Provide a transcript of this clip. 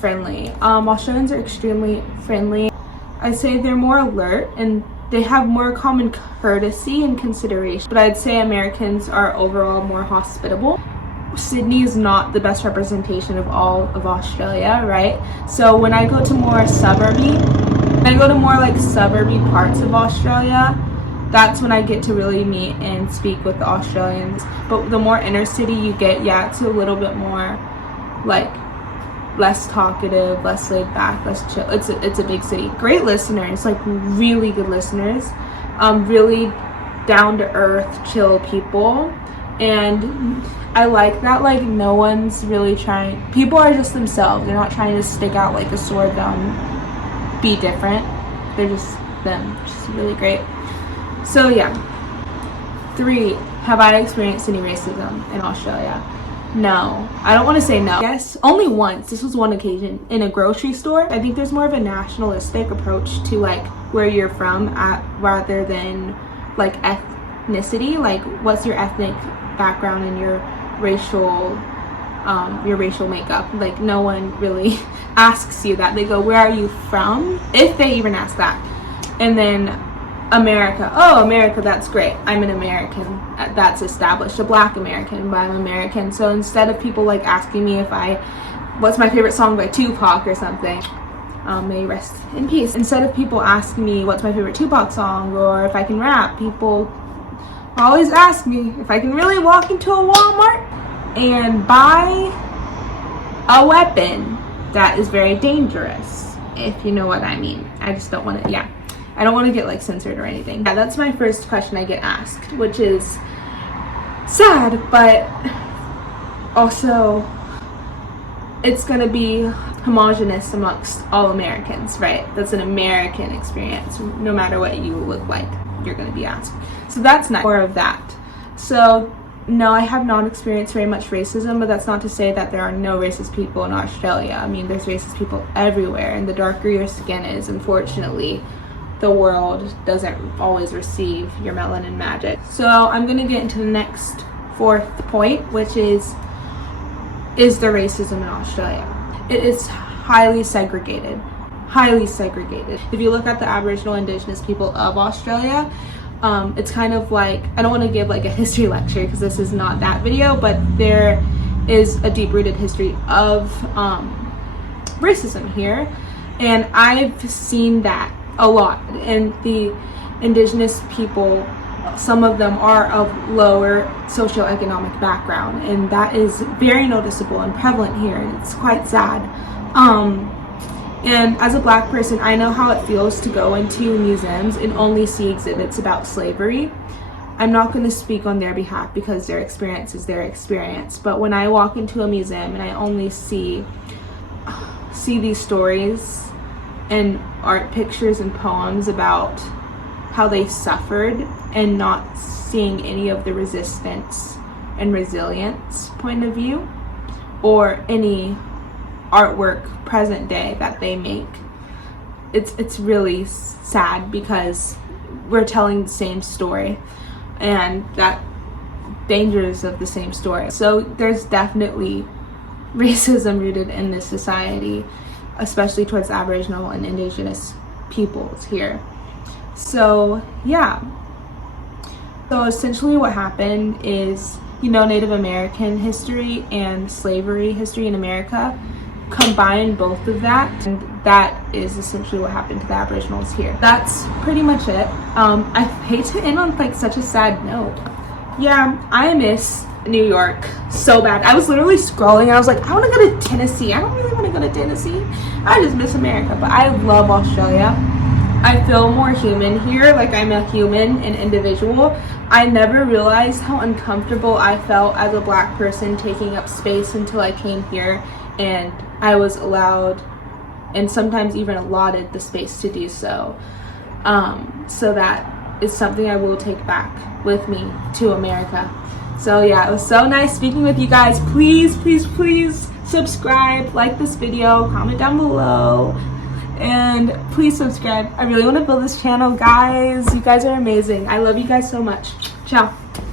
Friendly. Australians are extremely friendly. I'd say they're more alert and they have more common courtesy and consideration. But I'd say Americans are overall more hospitable. Sydney is not the best representation of all of Australia, right? So when I go to more suburby parts of Australia, that's when I get to really meet and speak with the Australians. But the more inner city you get, yeah, it's a little bit more like less talkative, less laid back, less chill. It's a big city. Great listeners, like really good listeners, really down to earth, chill people. And I like that, like no one's really trying, people are just themselves. They're not trying to stick out like a sore thumb, be different. They're just them, which is really great. So yeah. 3, have I experienced any racism in Australia? No. I don't want to say no. Yes, only once. This was one occasion in a grocery store. I think there's more of a nationalistic approach to like where you're from rather than like ethnicity. Like what's your ethnic background and your racial makeup. Like no one really asks you that. They go, where are you from? If they even ask that. And then America. Oh, America, that's great. I'm an American. That's established. A black American, but I'm American. So instead of people like asking me what's my favorite song by Tupac or something, may he rest in peace. Instead of people asking me what's my favorite Tupac song or if I can rap, people always ask me if I can really walk into a Walmart and buy a weapon that is very dangerous, if you know what I mean. I just don't want to, yeah. I don't want to get like censored or anything. Yeah, that's my first question I get asked, which is sad, but also it's going to be homogenous amongst all Americans, right? That's an American experience. No matter what you look like, you're going to be asked. So that's not more of that. So no, I have not experienced very much racism, but that's not to say that there are no racist people in Australia. I mean, there's racist people everywhere, and the darker your skin is, unfortunately, the world doesn't always receive your melanin magic. So I'm going to get into the next 4th point, which is there racism in Australia? It is highly segregated. Highly segregated. If you look at the Aboriginal Indigenous people of Australia, it's kind of like, I don't want to give like a history lecture because this is not that video, but there is a deep-rooted history of racism here, and I've seen that a lot. And the Indigenous people, some of them are of lower socioeconomic background, and that is very noticeable and prevalent here, and it's quite sad. And as a black person, I know how it feels to go into museums and only see exhibits about slavery. I'm not going to speak on their behalf because their experience is their experience, but when I walk into a museum and I only see these stories and art pictures and poems about how they suffered and not seeing any of the resistance and resilience point of view or any artwork present day that they make, it's really sad because we're telling the same story and that dangers of the same story. So there's definitely racism rooted in this society, especially towards Aboriginal and Indigenous peoples here. So yeah, so essentially what happened is, you know, Native American history and slavery history in America, combine both of that, and that is essentially what happened to the Aboriginals here. That's pretty much it. I hate to end on like such a sad note. Yeah, I miss New York so bad. I was literally scrolling and I was like, I want to go to Tennessee. I don't really want to go to Tennessee. I just miss America, but I love Australia. I feel more human here, like I'm a human, an individual. I never realized how uncomfortable I felt as a black person taking up space until I came here and I was allowed and sometimes even allotted the space to do so. So that is something I will take back with me to America. So yeah, it was so nice speaking with you guys. Please, please, please subscribe, like this video, comment down below, and please subscribe. I really want to build this channel, guys. You guys are amazing. I love you guys so much. Ciao.